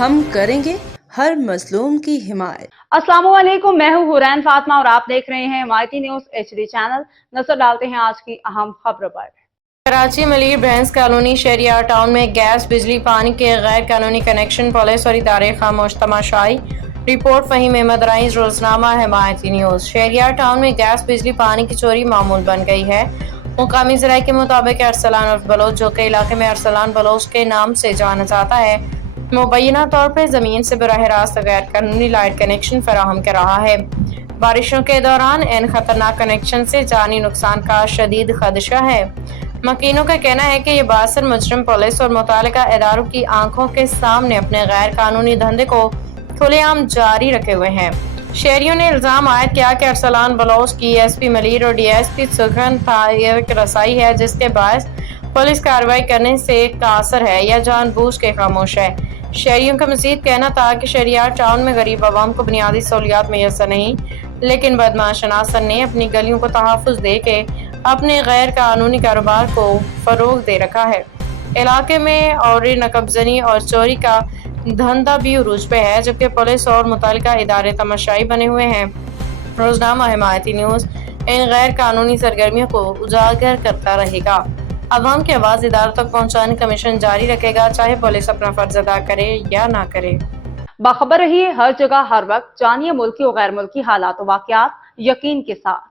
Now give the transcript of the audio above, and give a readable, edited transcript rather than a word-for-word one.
ہم کریں گے ہر مظلوم کی حمایت۔ السلام علیکم، میں ہوں حورین فاطمہ اور آپ دیکھ رہے ہیں حمایتی نیوز HD چینل۔ نظر ڈالتے ہیں آج کی اہم خبروں پر۔ Karachi Malir Burns colony Shahryar town میں گیس بجلی پانی کے غیر قانونی کنیکشن، پولیس اور ادارے خاموش تماشائی۔ رپورٹ فہیم احمد رئیس، روزنامہ حمایتی نیوز۔ شہریار ٹاؤن میں گیس بجلی پانی کی چوری معمول بن گئی ہے۔ مقامی ذرائع کے مطابق ارسلان عرف بلوچ، جو کہ علاقے میں ارسلان بلوچ کے نام سے جانا جاتا ہے، مبینہ طور پر زمین سے براہ راست غیر قانونی لائٹ کنیکشن فراہم کر رہا ہے۔ بارشوں کے دوران ان خطرناک کنیکشن سے جانی نقصان کا شدید خدشہ ہے۔ مکینوں کا کہنا ہے کہ یہ بااثر مجرم پولیس اور متعلقہ اداروں کی آنکھوں کے سامنے اپنے غیر قانونی دھندے کو کھلے عام جاری رکھے ہوئے ہیں۔ شہریوں نے الزام عائد کیا کہ ارسلان بلوچ کی SP ملیر اور DSP سکھن تک رسائی ہے، جس کے باعث پولیس کارروائی کرنے سے قاصر ہے یا جان بوجھ کے خاموش ہے۔ شہریوں کا مزید کہنا تھا کہ شہریار ٹاؤن میں غریب عوام کو بنیادی سہولیات میسر نہیں، لیکن بدمعاش عناصر نے اپنی گلیوں کو تحفظ دے کے اپنے غیر قانونی کاروبار کو فروغ دے رکھا ہے۔ علاقے میں عوری نقب زنی اور چوری کا دھندا بھی عروج پہ ہے، جبکہ پولیس اور متعلقہ ادارے تماشائی بنے ہوئے ہیں۔ روزنامہ حمایتی نیوز ان غیر قانونی سرگرمیوں کو اجاگر کرتا رہے گا۔ عوام کی آواز اداروں تک پہنچانے کا مشن جاری رکھے گا، چاہے پولیس اپنا فرض ادا کرے یا نہ کرے۔ باخبر رہیے ہر جگہ ہر وقت، جانیے ملکی و غیر ملکی حالات و واقعات یقین کے ساتھ۔